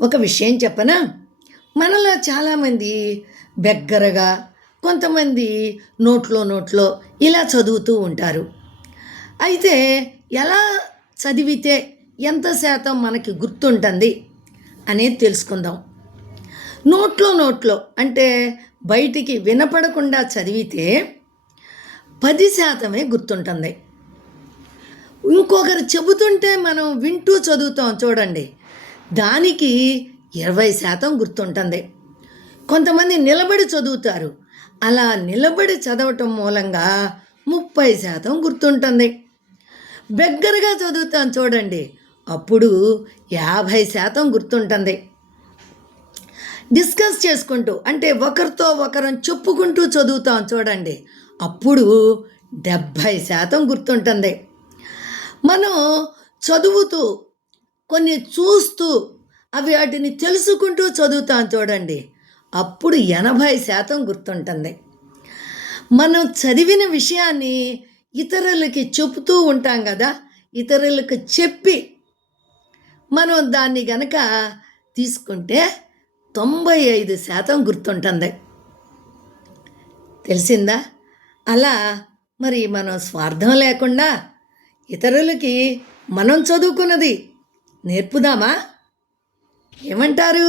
ఒక విషయం చెప్పనా? మనలో చాలామంది బెగ్గరగా, కొంతమంది నోట్లో ఇలా చదువుతూ ఉంటారు. అయితే ఎలా చదివితే ఎంత శాతం మనకి గుర్తుంటుంది అనేది తెలుసుకుందాం. నోట్లో అంటే బయటికి వినపడకుండా చదివితే 10% గుర్తుంటుంది. ఇంకొకరు చెబుతుంటే మనం వింటూ చదువుతాం చూడండి, దానికి 20% గుర్తుంటుంది. కొంతమంది నిలబడి చదువుతారు, అలా నిలబడి చదవటం మూలంగా 30% గుర్తుంటుంది. బెగ్గరగా చదువుతాం చూడండి, అప్పుడు 50% గుర్తుంటుంది. డిస్కస్ చేసుకుంటూ అంటే ఒకరితో ఒకరం చెప్పుకుంటూ చదువుతాం చూడండి, అప్పుడు 70% గుర్తుంటుంది. మనం చదువుతూ కొన్ని చూస్తూ వాటిని తెలుసుకుంటూ చదువుతాం చూడండి, అప్పుడు 80% గుర్తుంటుంది. మనం చదివిన విషయాన్ని ఇతరులకి చెబుతూ ఉంటాం కదా, ఇతరులకు చెప్పి మనం దాన్ని గనక తీసుకుంటే 95% గుర్తుంటుంది. తెలిసిందా? అలా మరి మనం స్వార్థం లేకుండా ఇతరులకి మనం చదువుకున్నది నేర్పుదామా? ఏమంటారు?